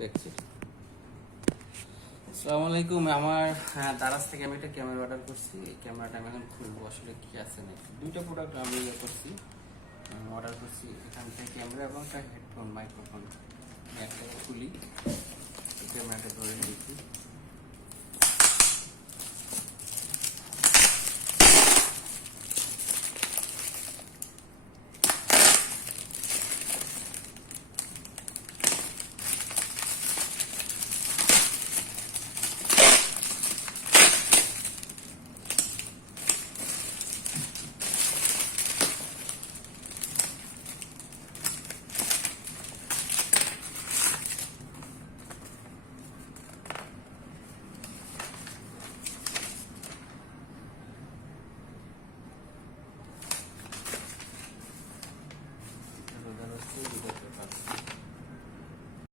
দেখছি। আসসালামু আলাইকুম। আমার দারাজ থেকে আমি একটা ক্যামেরা অর্ডার করছি। এই ক্যামেরাটা আমি এখন খুলবো, আসলে কি আছে নাকি। দুইটা প্রোডাক্ট আমি করছি, অর্ডার করছি। এখান থেকে ক্যামেরা এবং একটা হেডফোন মাইক্রোফোন। আমি একটা খুলি, ক্যামেরাটা ধরে দেখি।